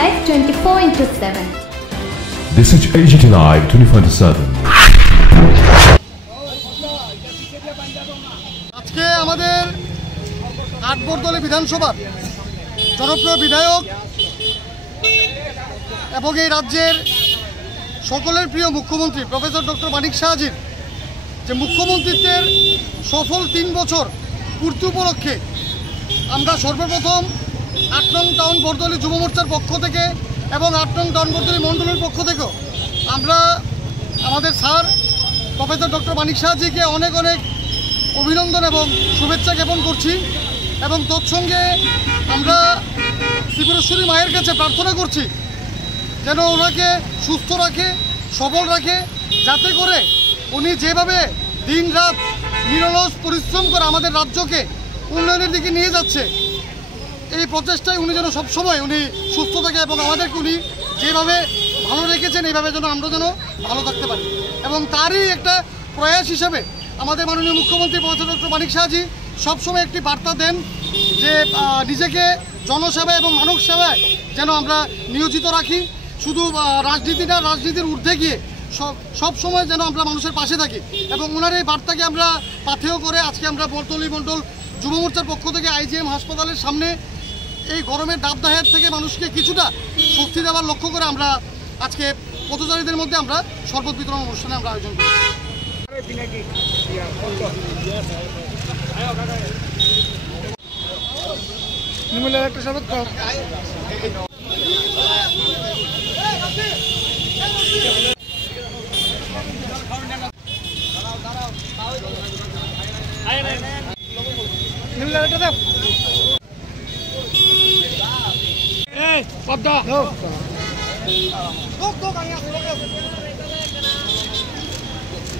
Live 24/7. This is AGT Live 24/7. আজকে আমাদের আটবরদলী বিধানসভার জনপ্রিয় বিধায়ক এবং এই রাজ্যের সকলের প্রিয় মুখ্যমন্ত্রী প্রফেসর ডক্টর মানিক সাহাজির যে মুখ্যমন্ত্রীত্বের সফল 3 বছর পূর্তি উপলক্ষে আমরা সর্বপ্রথম 8 নং টাউন বরদলী যুব মোর্চার পক্ষ থেকে এবং 8 নং টাউন বরদলী মণ্ডলের পক্ষ থেকেও আমরা আমাদের স্যার প্রফেসর ডক্টর মানিক সাহাজিকে অনেক অভিনন্দন এবং শুভেচ্ছা জ্ঞাপন করছি এবং তৎসঙ্গে আমরা ত্রিপুরেশ্বরী মায়ের কাছে প্রার্থনা করছি যেন ওনাকে সুস্থ রাখে, সবল রাখে, যাতে করে উনি যেভাবে দিন রাত নিরলস পরিশ্রম করে আমাদের রাজ্যকে উন্নয়নের দিকে নিয়ে যাচ্ছে, এই প্রচেষ্টায় উনি যেন সবসময় উনি সুস্থ থাকে এবং আমাদেরকে উনি যেভাবে ভালো রেখেছেন এইভাবে যেন আমরা যেন ভালো থাকতে পারি। এবং তারই একটা প্রয়াস হিসেবে আমাদের মাননীয় মুখ্যমন্ত্রী প্রফেসর ডক্টর মানিক সাহাজি সবসময় একটি বার্তা দেন যে নিজেকে জনসেবা এবং মানব সেবায় যেন আমরা নিয়োজিত রাখি, শুধু রাজনীতি না, রাজনীতির ঊর্ধ্বে গিয়ে সব সময় যেন আমরা মানুষের পাশে থাকি। এবং ওনার এই বার্তাকে আমরা পাথেয় করে আজকে আমরা বরদলী মণ্ডল যুব মোর্চার পক্ষ থেকে IGM হাসপাতালের সামনে এই গরমের দাবদাহের থেকে মানুষকে কিছুটা স্বস্তি দেওয়ার লক্ষ্য করে আমরা আজকে পথচারীদের মধ্যে আমরা শরবত বিতরণ অনুষ্ঠানে আমরা আয়োজন করি। একটা শরবত পদ্মা